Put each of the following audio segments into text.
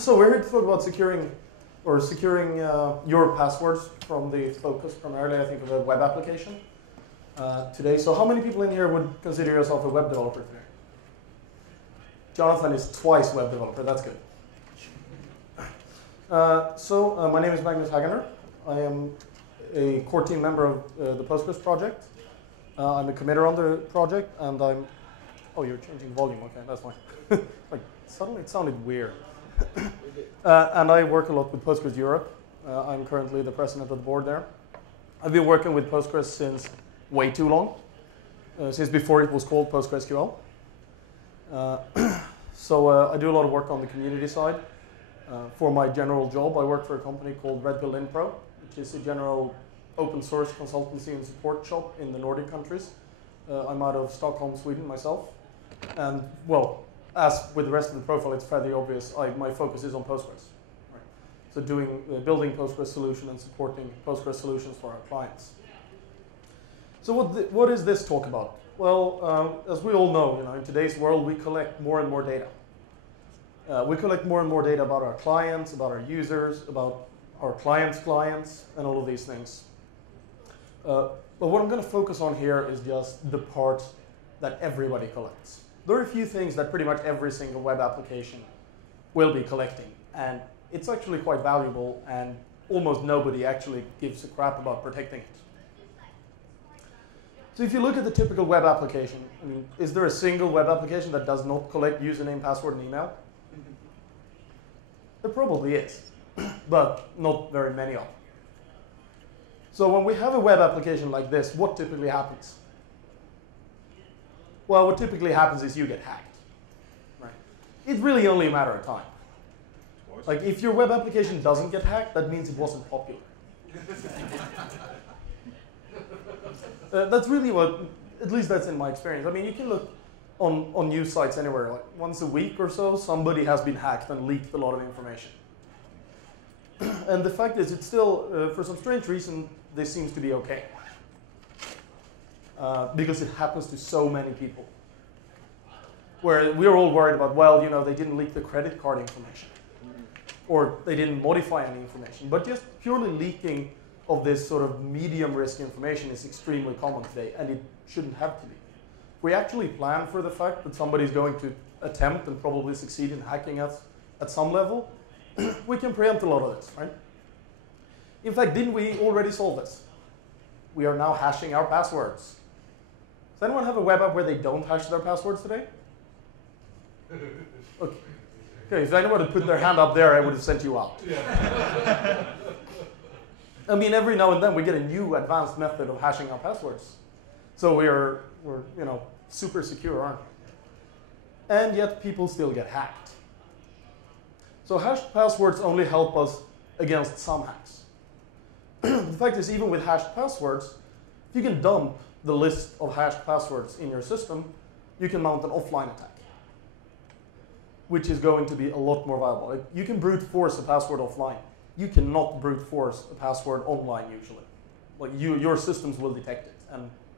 So we're here to talk about securing your passwords from the focus primarily, I think, of a web application today. So how many people in here would consider yourself a web developer today? Jonathan is twice web developer. That's good. My name is Magnus Hagander. I am a core team member of the Postgres project. I'm a committer on the project, and I'm... Oh, you're changing volume. Okay, that's fine. Like, suddenly it sounded weird. And I work a lot with Postgres Europe. I'm currently the president of the board there. I've been working with Postgres since way too long, since before it was called PostgreSQL. I do a lot of work on the community side. For my general job, I work for a company called Red Pill Info, which is a general open source consultancy and support shop in the Nordic countries. I'm out of Stockholm, Sweden myself. And, well, as with the rest of the profile, it's fairly obvious. My focus is on Postgres. Right? So building Postgres solution and supporting Postgres solutions for our clients. So what is this talk about? Well, as we all know, in today's world, we collect more and more data. We collect more and more data about our clients, about our users, about our clients' clients, and all of these things. But what I'm going to focus on here is just the part that everybody collects. There are a few things that pretty much every single web application will be collecting, and it's actually quite valuable, and almost nobody actually gives a crap about protecting it. So if you look at the typical web application, I mean, is there a single web application that does not collect username, password, and email? There probably is, but not very many of them. So when we have a web application like this, what typically happens? Well, what typically happens is you get hacked. Right? It's really only a matter of time. Like, if your web application doesn't get hacked, that means it wasn't popular. That's really what, at least that's in my experience. I mean, you can look on news sites anywhere, like once a week or so, somebody has been hacked and leaked a lot of information. And the fact is, it's still, for some strange reason, this seems to be okay. Because it happens to so many people. Where we're all worried about, well, they didn't leak the credit card information. Or they didn't modify any information. But just purely leaking of this sort of medium risk information is extremely common today, and it shouldn't have to be. We actually plan for the fact that somebody's going to attempt and probably succeed in hacking us at some level. We can preempt a lot of this, right? In fact, didn't we already solve this? We are now hashing our passwords. Does anyone have a web app where they don't hash their passwords today? Okay. Okay, if anyone had put their hand up there, I would have sent you out. Yeah. I mean, every now and then we get a new advanced method of hashing our passwords. So we're super secure, aren't we? And yet people still get hacked. So hashed passwords only help us against some hacks. The fact is, even with hashed passwords, if you can dump the list of hashed passwords in your system, you can mount an offline attack, which is going to be a lot more viable. Like, you can brute force a password offline. You cannot brute force a password online usually. Like, your systems will detect it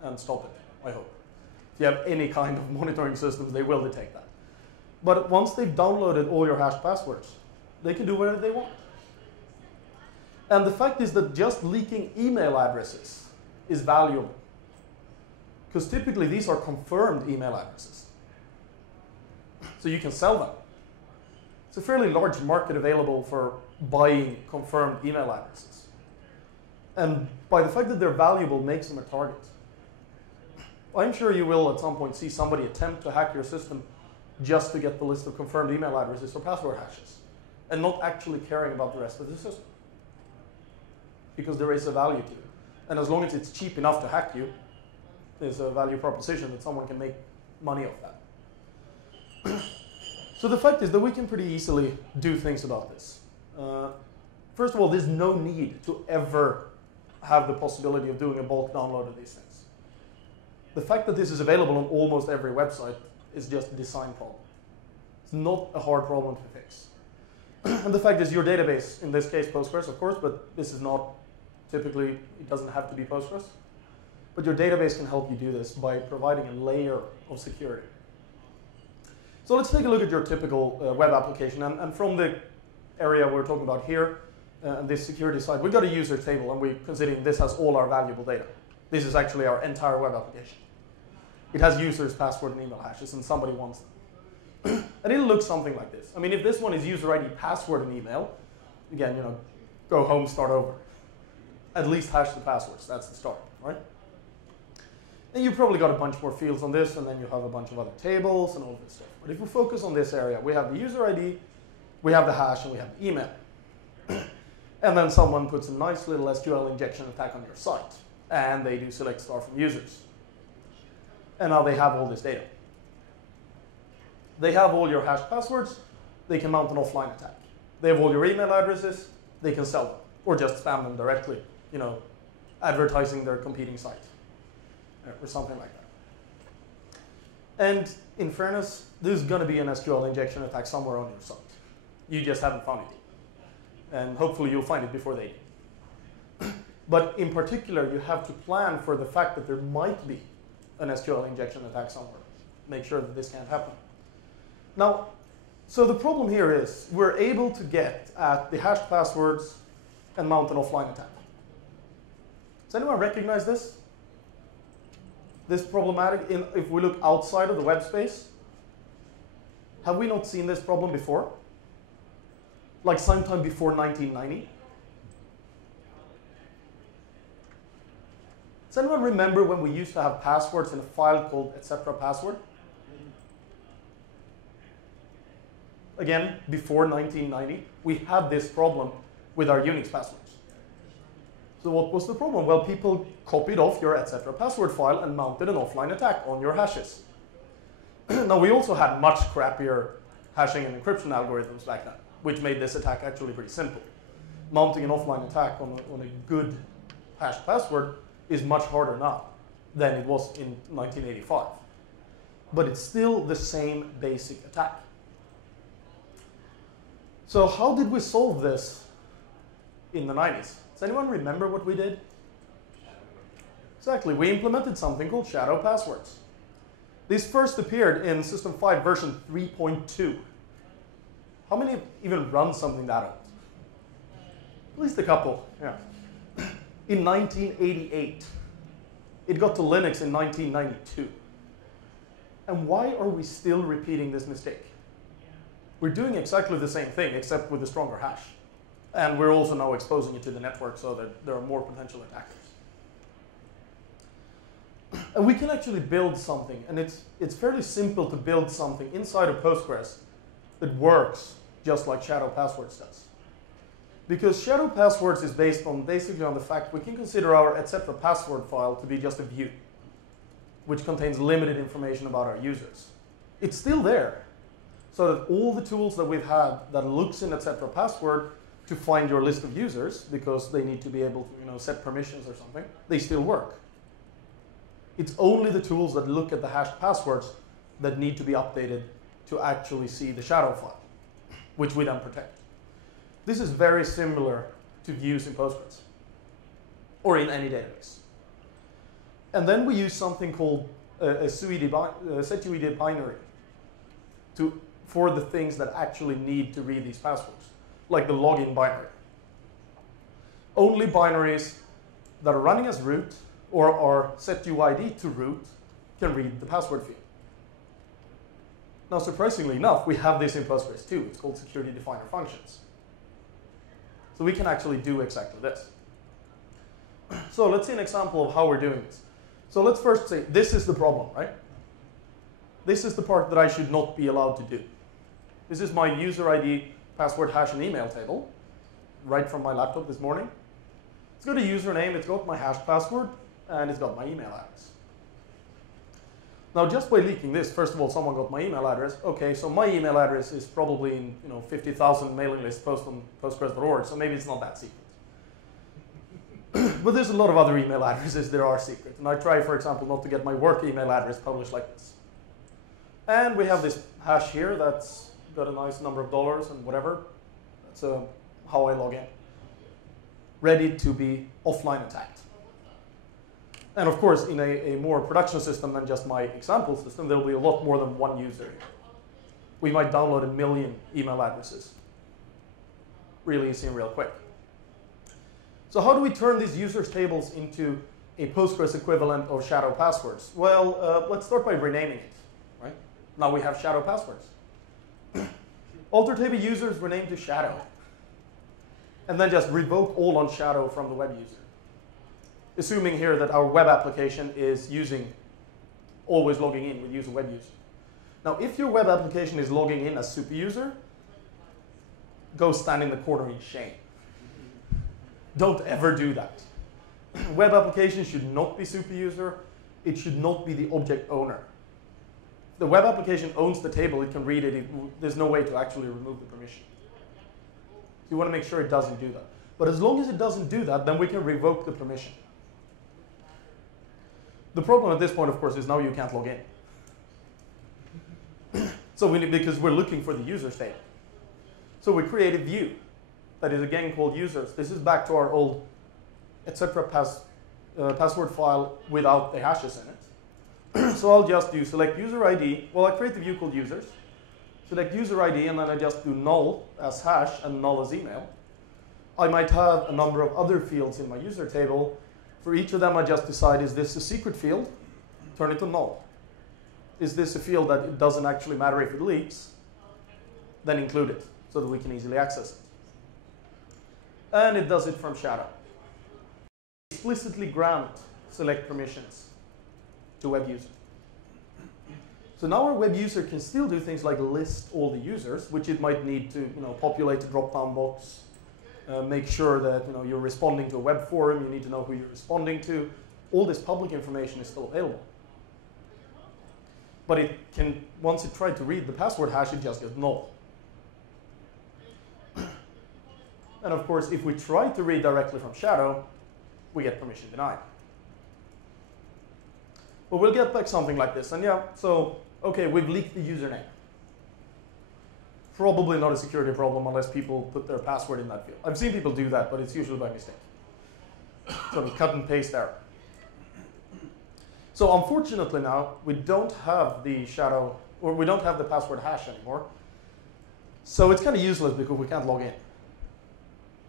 and stop it, I hope. If you have any kind of monitoring systems, they will detect that. But once they've downloaded all your hashed passwords, they can do whatever they want. And the fact is that just leaking email addresses is valuable. Because typically these are confirmed email addresses. So you can sell them. It's a fairly large market available for buying confirmed email addresses. And by the fact that they're valuable makes them a target. I'm sure you will at some point see somebody attempt to hack your system just to get the list of confirmed email addresses or password hashes, and not actually caring about the rest of the system. Because there is a value to it. And as long as it's cheap enough to hack you, there's a value proposition that someone can make money off that. So the fact is that we can pretty easily do things about this. First of all, there's no need to ever have the possibility of doing a bulk download of these things. The fact that this is available on almost every website is just a design problem. It's not a hard problem to fix. And the fact is your database, in this case Postgres, of course, but this is not typically, it doesn't have to be Postgres. But your database can help you do this by providing a layer of security. So let's take a look at your typical web application. And from the area we're talking about here, and this security side, we've got a user table, and we're considering this has all our valuable data. This is actually our entire web application. It has users, password, and email hashes, and somebody wants them. And it'll look something like this. I mean, if this one is user ID, password, and email, again, go home, start over. At least hash the passwords. That's the start, right? And you've probably got a bunch more fields on this, and then you have a bunch of other tables and all this stuff. But if we focus on this area, we have the user ID, we have the hash, and we have the email. And then someone puts a nice little SQL injection attack on your site, and they do select star from users. And now they have all this data. They have all your hashed passwords. They can mount an offline attack. They have all your email addresses. They can sell them, or just spam them directly, advertising their competing site, or something like that. And in fairness, there's going to be an SQL injection attack somewhere on your site. You just haven't found it. And hopefully you'll find it before they do. But in particular, you have to plan for the fact that there might be an SQL injection attack somewhere. Make sure that this can't happen. Now, so the problem here is we're able to get at the hashed passwords and mount an offline attack. Does anyone recognize this? This problematic, if we look outside of the web space? Have we not seen this problem before? Like sometime before 1990? Does anyone remember when we used to have passwords in a file called etc password? Again, before 1990, we had this problem with our Unix passwords. So what was the problem? Well, people copied off your etc password file and mounted an offline attack on your hashes. Now, we also had much crappier hashing and encryption algorithms back then, which made this attack actually pretty simple. Mounting an offline attack on a good hashed password is much harder now than it was in 1985. But it's still the same basic attack. So how did we solve this in the 90s? Does anyone remember what we did? Exactly, we implemented something called shadow passwords. These first appeared in System 5 version 3.2. How many even run something that old? At least a couple, yeah. In 1988. It got to Linux in 1992. And why are we still repeating this mistake? We're doing exactly the same thing, except with a stronger hash. And we're also now exposing it to the network so that there are more potential attackers. And we can actually build something, and it's fairly simple to build something inside of Postgres that works just like shadow passwords does. Because shadow passwords is based on basically on the fact we can consider our etc password file to be just a view, which contains limited information about our users. It's still there, so that all the tools that we've had that looks in etc password to find your list of users, because they need to be able to set permissions or something, they still work. It's only the tools that look at the hashed passwords that need to be updated to actually see the shadow file, which we then protect. This is very similar to views in Postgres, or in any database. And then we use something called a setuid binary for the things that actually need to read these passwords, like the login binary. Only binaries that are running as root or are setuid to root can read the password field. Now, surprisingly enough, we have this in Postgres too. It's called security definer functions. So we can actually do exactly this. So let's see an example of how we're doing this. So let's first say this is the problem, right? This is the part that I should not be allowed to do. This is my user ID, password, hash, and email table, right from my laptop this morning. It's got a username, it's got my hashed password, and it's got my email address. Now, just by leaking this, first of all, someone got my email address. Okay, so my email address is probably in 50,000 mailing lists posted on postgres.org, so maybe it's not that secret. But there's a lot of other email addresses that are secret. And I try, for example, not to get my work email address published like this. And we have this hash here that's got a nice number of dollars and whatever. That's how I log in. Ready to be offline attacked. And of course, in a more production system than just my example system, there'll be a lot more than one user. We might download 1 million email addresses. really easy and real quick. So how do we turn these users tables into a Postgres equivalent of shadow passwords? Well, let's start by renaming it. Right? Now we have shadow passwords. Alter table users rename to shadow. And then just revoke all on shadow from the web user. Assuming here that our web application is always logging in with user web user. Now, if your web application is logging in as super user, go stand in the corner in shame. Don't ever do that. Web application should not be super user. It should not be the object owner. The web application owns the table. It can read it. There's no way to actually remove the permission. So you want to make sure it doesn't do that. But as long as it doesn't do that, then we can revoke the permission. The problem at this point, of course, is now you can't log in. So because we're looking for the users table. So we create a view that is again called users. This is back to our old etc. Password file without the hashes in it. So I'll just do select user ID. Well, I create the view called users. Select user ID, and then I just do null as hash and null as email. I might have a number of other fields in my user table. For each of them, I just decide, is this a secret field? Turn it to null. Is this a field that it doesn't actually matter if it leaks? Then include it so that we can easily access it. And it does it from shadow. Explicitly grant select permissions to web user. So now our web user can still do things like list all the users, which it might need to populate the drop-down box, make sure that you're responding to a web forum, you need to know who you're responding to. All this public information is still available. But it can, once it tried to read the password hash, it just gets null. And of course, if we try to read directly from shadow, we get permission denied. But we'll get back something like this. And yeah, so, OK, we've leaked the username. Probably not a security problem unless people put their password in that field. I've seen people do that, but it's usually by mistake. Sort of cut and paste error. So unfortunately now, we don't have the shadow, or we don't have the password hash anymore. So it's kind of useless because we can't log in.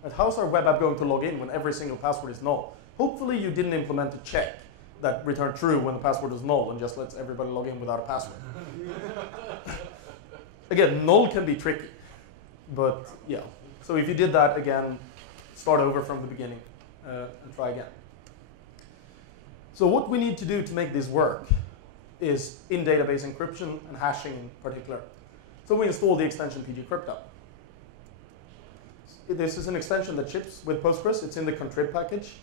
And how's our web app going to log in when every single password is null? Hopefully you didn't implement a check that returned true when the password is null and just lets everybody log in without a password. Again, null can be tricky. But yeah, so if you did that, again, start over from the beginning and try again. So what we need to do to make this work is in-database encryption and hashing in particular. So we install the extension PGCrypto. This is an extension that ships with Postgres. It's in the contrib package.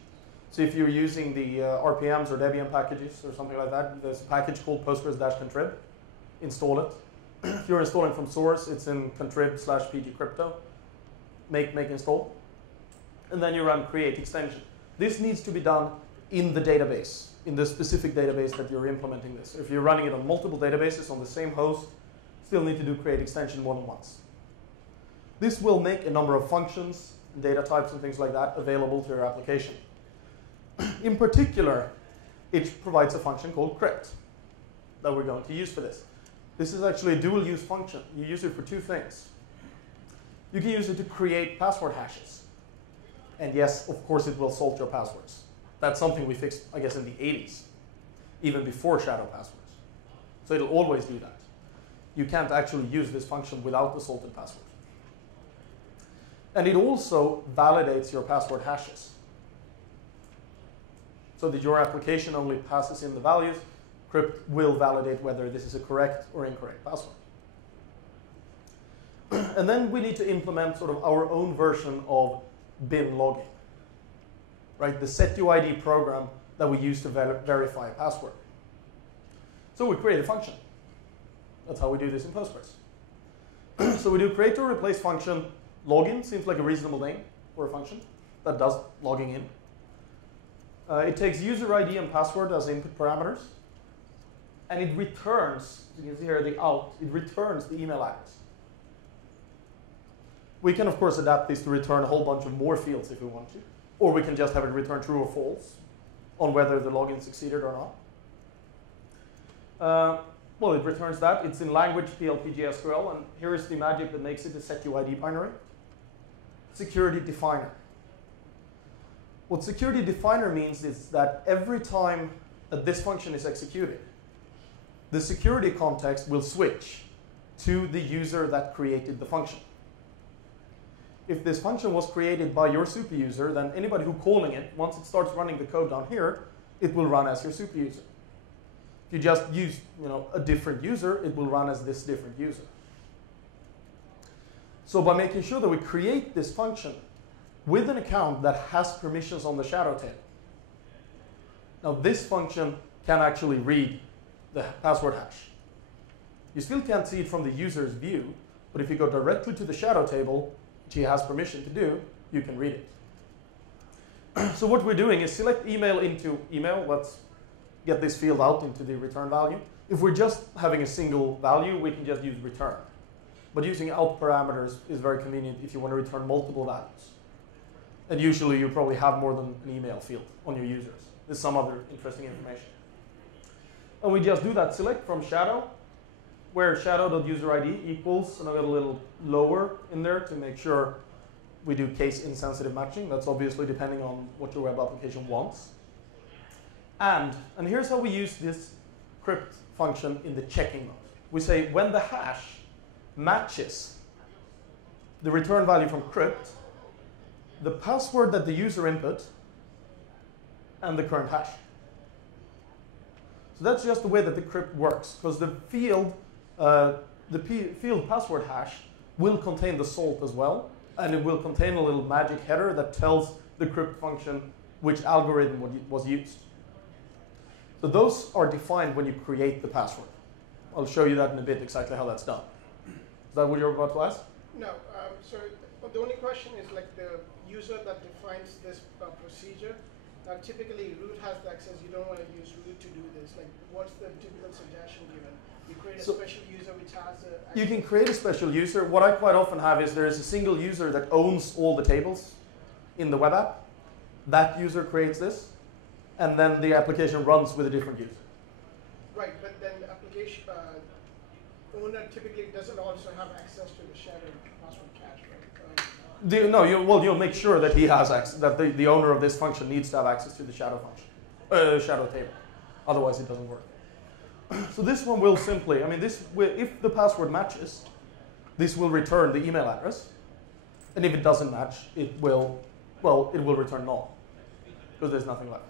So if you're using the RPMs or Debian packages or something like that, there's a package called Postgres-contrib. Install it. If you're installing from source, it's in contrib/pgcrypto. Make install. And then you run create extension. This needs to be done in the database, in the specific database that you're implementing this. If you're running it on multiple databases on the same host, still need to do create extension more than once. This will make a number of functions, data types, and things like that available to your application. In particular, it provides a function called crypt that we're going to use for this. This is actually a dual-use function. You use it for two things. You can use it to create password hashes. And yes, of course, it will salt your passwords. That's something we fixed, I guess, in the 80s, even before shadow passwords. So it'll always do that. You can't actually use this function without the salted password. And it also validates your password hashes. So that your application only passes in the values. Crypt will validate whether this is a correct or incorrect password. And then we need to implement sort of our own version of bin logging. Right? The setuid program that we use to verify a password. So we create a function. That's how we do this in Postgres. So we do create or replace function. Login seems like a reasonable name for a function that does logging in. It takes user ID and password as input parameters. And it returns, you can see here the out, it returns the email address. We can, of course, adapt this to return a whole bunch of more fields if we want to. Or we can just have it return true or false on whether the login succeeded or not. Well, it returns that. It's in language PLPG SQL. And here is the magic that makes it a setuid binary. security definer. What security definer means is that every time that this function is executed, the security context will switch to the user that created the function. If this function was created by your super user, then anybody who's calling it, once it starts running the code down here, it will run as your super user. If you just use a different user, it will run as this different user. So by making sure that we create this function with an account that has permissions on the shadow table, now this function can actually read the password hash. You still can't see it from the user's view, but if you go directly to the shadow table, which he has permission to do, you can read it. So what we're doing is select email into email. Let's get this field out into the return value. If we're just having a single value, we can just use return. But using out parameters is very convenient if you want to return multiple values. And usually you probably have more than an email field on your users. There's some other interesting information. And we just do that select from shadow, where shadow.userid equals, and I'll get a little lower in there to make sure we do case insensitive matching. That's obviously depending on what your web application wants. And here's how we use this crypt function in the checking mode. We say when the hash matches the return value from crypt, the password that the user input, and the current hash. So that's just the way that the crypt works, because the field password hash will contain the salt as well, and it will contain a little magic header that tells the crypt function which algorithm was used. So those are defined when you create the password. I'll show you that in a bit, exactly how that's done. Is that what you're about to ask? No. So the only question is like the user that defines this procedure. Typically, root has the access. You don't want to use root to do this. Like, what's the typical suggestion given? You create a special user which has a... You can create a special user. What I quite often have is there is a single user that owns all the tables in the web app. That user creates this, and then the application runs with a different user. Right, but then the application owner typically doesn't also have access to the shadow password cache, right? You'll make sure that he has access, that the owner of this function needs to have access to the shadow function, shadow table. Otherwise, it doesn't work. So this one will simply, if the password matches, this will return the email address, and if it doesn't match, it will return null, because there's nothing left.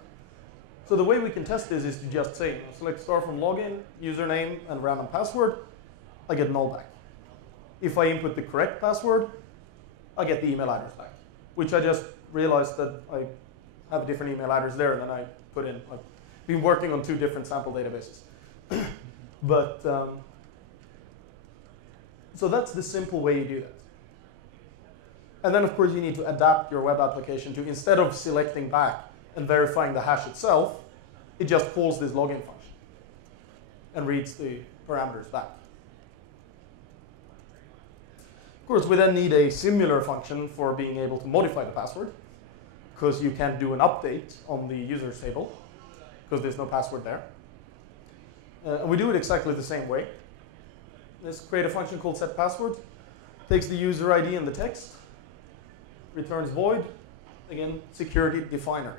So the way we can test this is to just say, select star from login, username, and random password, I get null back. If I input the correct password, I get the email address back, which I just realized that I have a different email address there, and then I put in, I've been working on 2 different sample databases. But, so that's the simple way you do that. And then, of course, you need to adapt your web application to, instead of selecting back and verifying the hash itself, it just calls this login function and reads the parameters back. Of course, we then need a similar function for being able to modify the password, because you can't do an update on the users table, because there's no password there. And we do it exactly the same way. Let's create a function called setPassword. Takes the user ID and the text, returns void, again, security definer.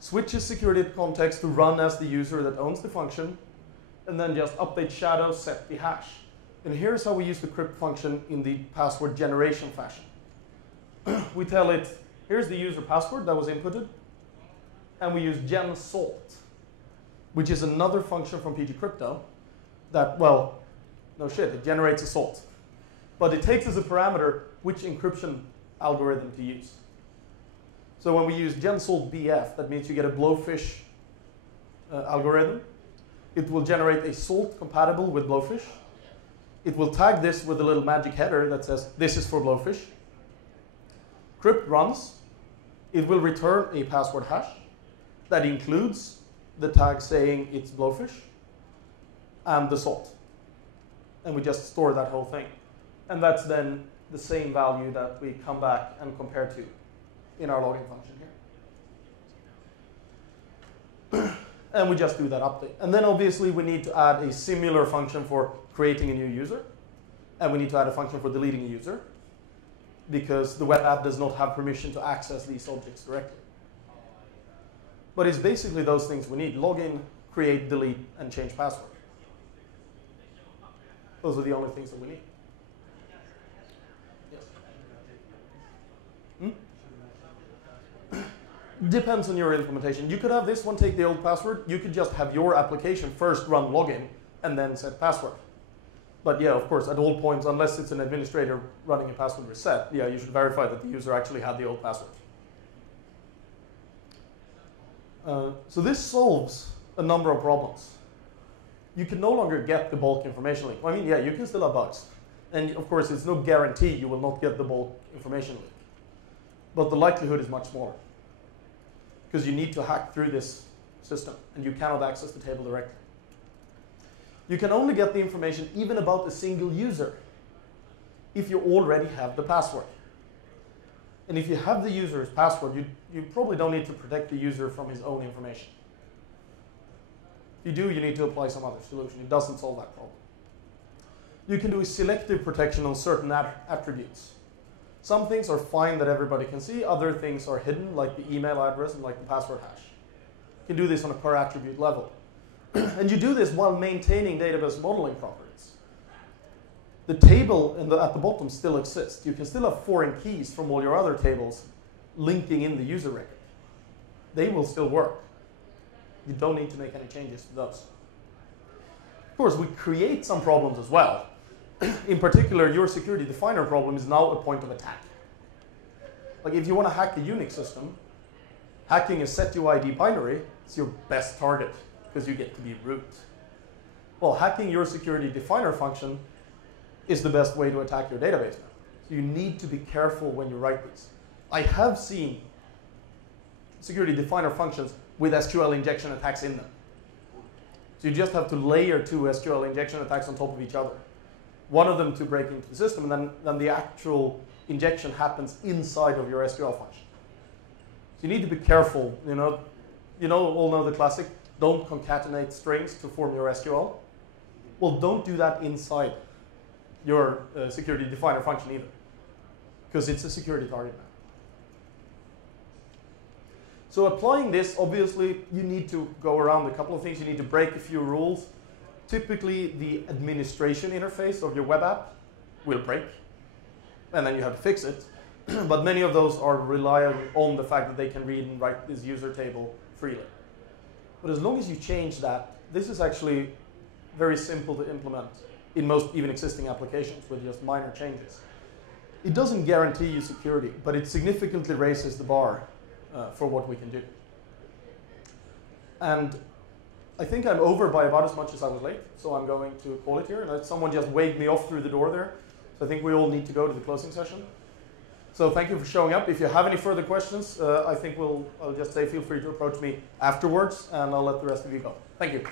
Switches security context to run as the user that owns the function, and then just update shadow, set the hash. And here's how we use the crypt function in the password generation fashion. We tell it, here's the user password that was inputted, and we use gen_salt, which is another function from pgcrypto that, well, no shit, it generates a salt. But it takes as a parameter which encryption algorithm to use. So when we use gen_salt_bf, that means you get a blowfish algorithm. It will generate a salt compatible with blowfish. It will tag this with a little magic header that says, this is for blowfish. Crypt runs. It will return a password hash that includes the tag saying it's blowfish and the salt. And we just store that whole thing. And that's then the same value that we come back and compare to in our login function here. And we just do that update. And then obviously we need to add a similar function for creating a new user. And we need to add a function for deleting a user. because the web app does not have permission to access these objects directly. But it's basically those things we need: login, create, delete, and change password. Those are the only things that we need. Depends on your implementation. You could have this one take the old password. You could just have your application first run login and then set password. But yeah, of course, at all points, unless it's an administrator running a password reset, yeah, you should verify that the user actually had the old password. So this solves a number of problems. You can no longer get the bulk information link. I mean, yeah, you can still have bugs. And of course, it's no guarantee you will not get the bulk information link. But the likelihood is much smaller, because you need to hack through this system, and you cannot access the table directly. You can only get the information even about a single user if you already have the password. And if you have the user's password, you probably don't need to protect the user from his own information. If you do, you need to apply some other solution. It doesn't solve that problem. You can do a selective protection on certain attributes. Some things are fine that everybody can see. Other things are hidden, like the email address and like the password hash. You can do this on a per attribute level. And you do this while maintaining database modeling properties. The table at the bottom still exists. You can still have foreign keys from all your other tables linking in the user record. They will still work. You don't need to make any changes to those. Of course, we create some problems as well. In particular, your security definer problem is now a point of attack. Like if you want to hack a Unix system, hacking a setuid binary is your best target, because you get to be root. Well, hacking your security definer function is the best way to attack your database now. So you need to be careful when you write these. I have seen security definer functions with SQL injection attacks in them. So you just have to layer 2 SQL injection attacks on top of each other. One of them to break into the system, and then the actual injection happens inside of your SQL function. So you need to be careful. All know the classic, don't concatenate strings to form your SQL. Well, don't do that inside your security definer function either, because it's a security target now. So applying this, obviously, you need to go around a couple of things. You need to break a few rules. Typically, the administration interface of your web app will break, and then you have to fix it. But many of those are relying on the fact that they can read and write this user table freely. But as long as you change that, this is actually very simple to implement in most even existing applications with just minor changes. It doesn't guarantee you security, but it significantly raises the bar for what we can do. And I think I'm over by about as much as I was late, so I'm going to call it here. And someone just waved me off through the door there. So I think we all need to go to the closing session. So thank you for showing up. If you have any further questions, I think I'll just say feel free to approach me afterwards, and I'll let the rest of you go. Thank you.